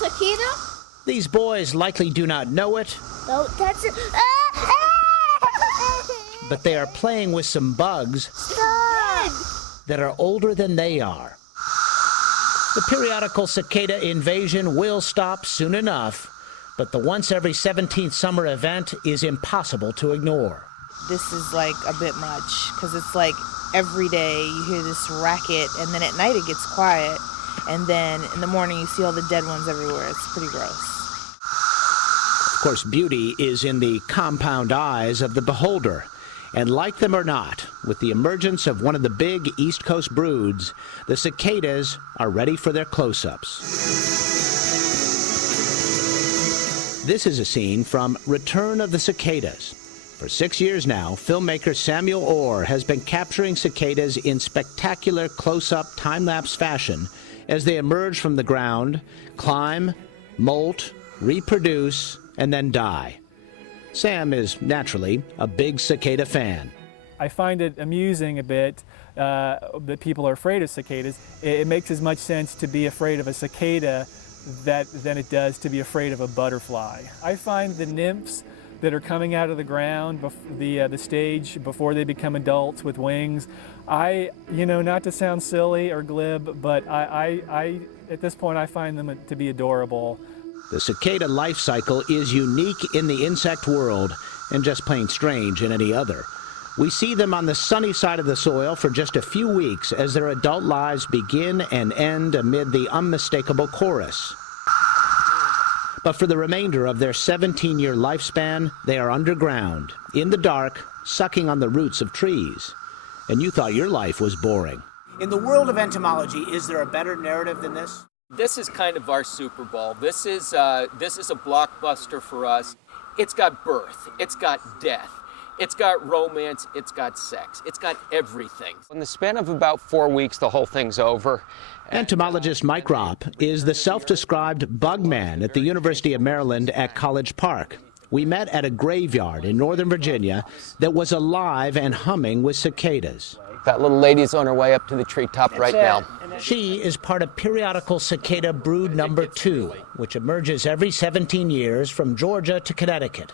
a cicada? These boys likely do not know it, Don't touch it. but they are playing with some bugs Stop! that are older than they are. The periodical cicada invasion will stop soon enough, but the once every 17th summer event is impossible to ignore. This is like a bit much because it's like every day you hear this racket, and then at night it gets quiet, and then in the morning you see all the dead ones everywhere. It's pretty gross. Of course, beauty is in the compound eyes of the beholder. And like them or not, with the emergence of one of the big East Coast broods, the cicadas are ready for their close-ups. This is a scene from Return of the Cicadas. For 6 years now, filmmaker Samuel Orr has been capturing cicadas in spectacular close-up time-lapse fashion as they emerge from the ground, climb, molt, reproduce, and then die. Sam is naturally a big cicada fan. I find it amusing a bit that people are afraid of cicadas. It makes as much sense to be afraid of a cicada than it does to be afraid of a butterfly. I find the nymphs that are coming out of the ground, the stage before they become adults with wings, not to sound silly or glib, but I at this point I find them to be adorable. The cicada life cycle is unique in the insect world and just plain strange in any other. We see them on the sunny side of the soil for just a few weeks as their adult lives begin and end amid the unmistakable chorus. But for the remainder of their 17-year lifespan, they are underground, in the dark, sucking on the roots of trees. And you thought your life was boring. In the world of entomology, is there a better narrative than this? This is kind of our Super Bowl. This is a blockbuster for us. It's got birth, it's got death, it's got romance, it's got sex, it's got everything. In the span of about 4 weeks, the whole thing's over. Entomologist Mike Ropp is the self-described bug man at the University of Maryland at College Park. We met at a graveyard in Northern Virginia that was alive and humming with cicadas. That little lady's on her way up to the treetop right now. She is part of periodical cicada brood number 2, which emerges every 17 years from Georgia to Connecticut.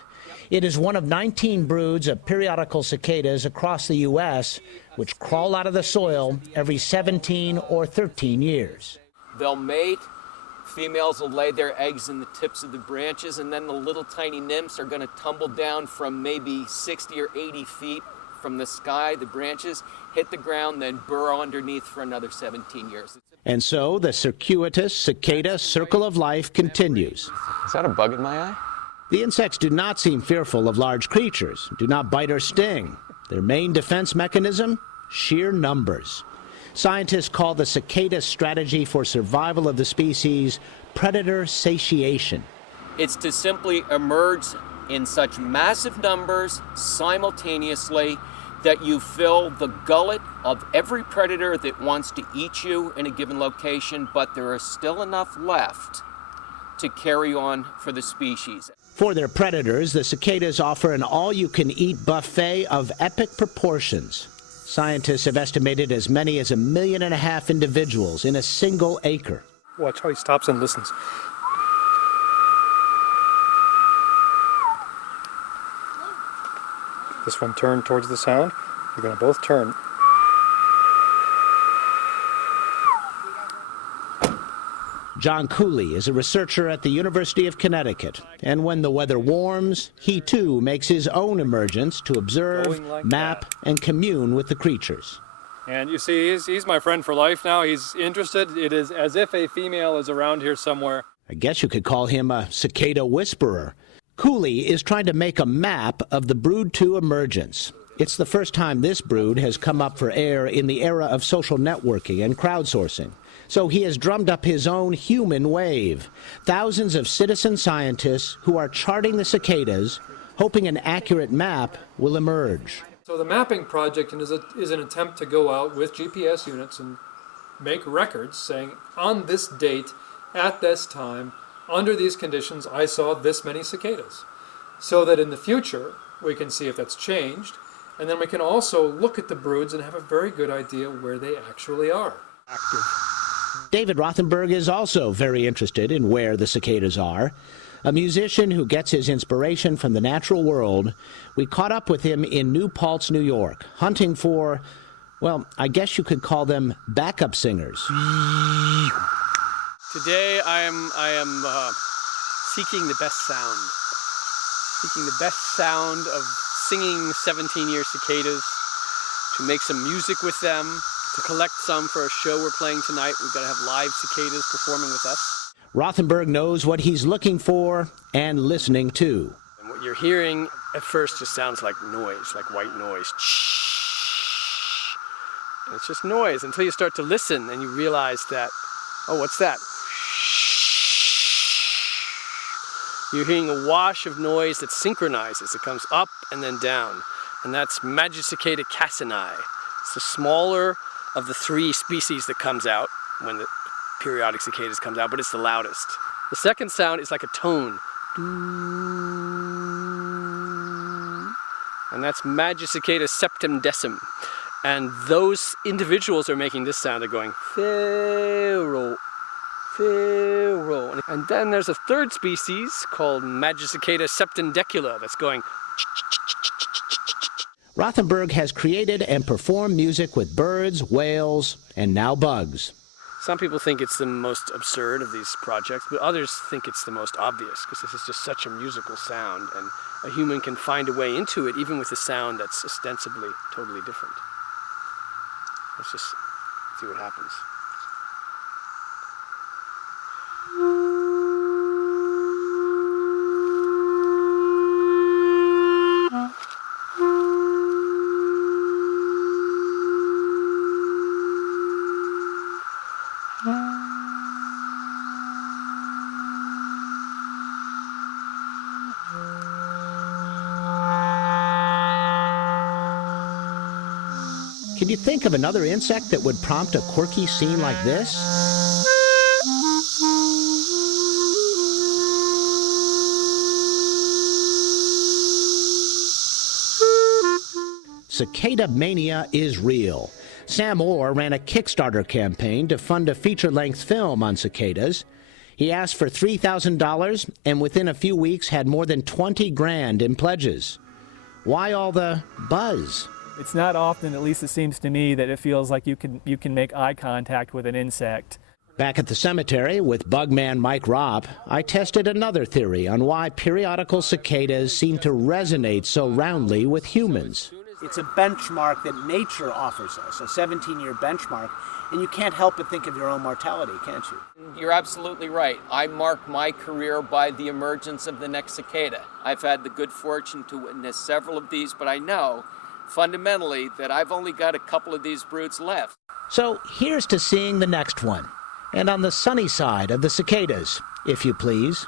It is one of 19 broods of periodical cicadas across the U.S., which crawl out of the soil every 17 or 13 years. They'll mate, females will lay their eggs in the tips of the branches, and then the little tiny nymphs are going to tumble down from maybe 60 or 80 feet from the sky, the branches, hit the ground, then burrow underneath for another 17 years. And so the circuitous cicada circle of life continues. Is that a bug in my eye? The insects do not seem fearful of large creatures, do not bite or sting. Their main defense mechanism? Sheer numbers. Scientists call the cicada strategy for survival of the species predator satiation. It's to simply emerge in such massive numbers simultaneously that you fill the gullet of every predator that wants to eat you in a given location, but there are still enough left to carry on for the species. For their predators, the cicadas offer an all-you-can-eat buffet of epic proportions. Scientists have estimated as many as 1.5 million individuals in a single acre. Watch how he stops and listens. This one turned towards the sound. They're going to both turn. John Cooley is a researcher at the University of Connecticut, and when the weather warms, he too makes his own emergence to observe, map, and commune with the creatures. And you see, he's my friend for life now. He's interested. It is as if a female is around here somewhere. I guess you could call him a cicada whisperer. Cooley is trying to make a map of the Brood 2 emergence. It's the first time this brood has come up for air in the era of social networking and crowdsourcing. So he has drummed up his own human wave. Thousands of citizen scientists who are charting the cicadas, hoping an accurate map will emerge. So the mapping project is an attempt to go out with GPS units and make records saying, on this date, at this time, under these conditions, I saw this many cicadas. So that in the future, we can see if that's changed, and then we can also look at the broods and have a very good idea where they actually are. Active. David Rothenberg is also very interested in where the cicadas are. A musician who gets his inspiration from the natural world, we caught up with him in New Paltz, New York, hunting for, well, I guess you could call them backup singers. Today I am seeking the best sound. Seeking the best sound of singing 17-year cicadas, to make some music with them, to collect some for a show we're playing tonight. We've got to have live cicadas performing with us. Rothenberg knows what he's looking for and listening to. And what you're hearing at first just sounds like noise, like white noise. And it's just noise until you start to listen and you realize that, oh, what's that? You're hearing a wash of noise that synchronizes. It comes up and then down. And that's Cicada cassini. It's the smaller of the three species that comes out when the periodic cicadas comes out, but it's the loudest. The second sound is like a tone. And that's Cicada septemdecim. And those individuals are making this sound. They're going pharaoh, pharaoh. And then there's a third species called Cicada septendecula that's going. Rothenberg has created and performed music with birds, whales, and now bugs. Some people think it's the most absurd of these projects, but others think it's the most obvious, because this is just such a musical sound, and a human can find a way into it, even with a sound that's ostensibly totally different. Let's just see what happens. Can you think of another insect that would prompt a quirky scene like this? Cicada mania is real. Sam Orr ran a Kickstarter campaign to fund a feature-length film on cicadas. He asked for $3,000 and within a few weeks had more than 20 grand in pledges. Why all the buzz? It's not often, at least it seems to me, that it feels like you can make eye contact with an insect. Back at the cemetery with bugman Mike Ropp, I tested another theory on why periodical cicadas seem to resonate so roundly with humans. It's a benchmark that nature offers us, a 17-year benchmark, and you can't help but think of your own mortality, can't you? You're absolutely right. I mark my career by the emergence of the next cicada. I've had the good fortune to witness several of these, but I know fundamentally that I've only got a couple of these broods left. So here's to seeing the next one. And on the sunny side of the cicadas, if you please.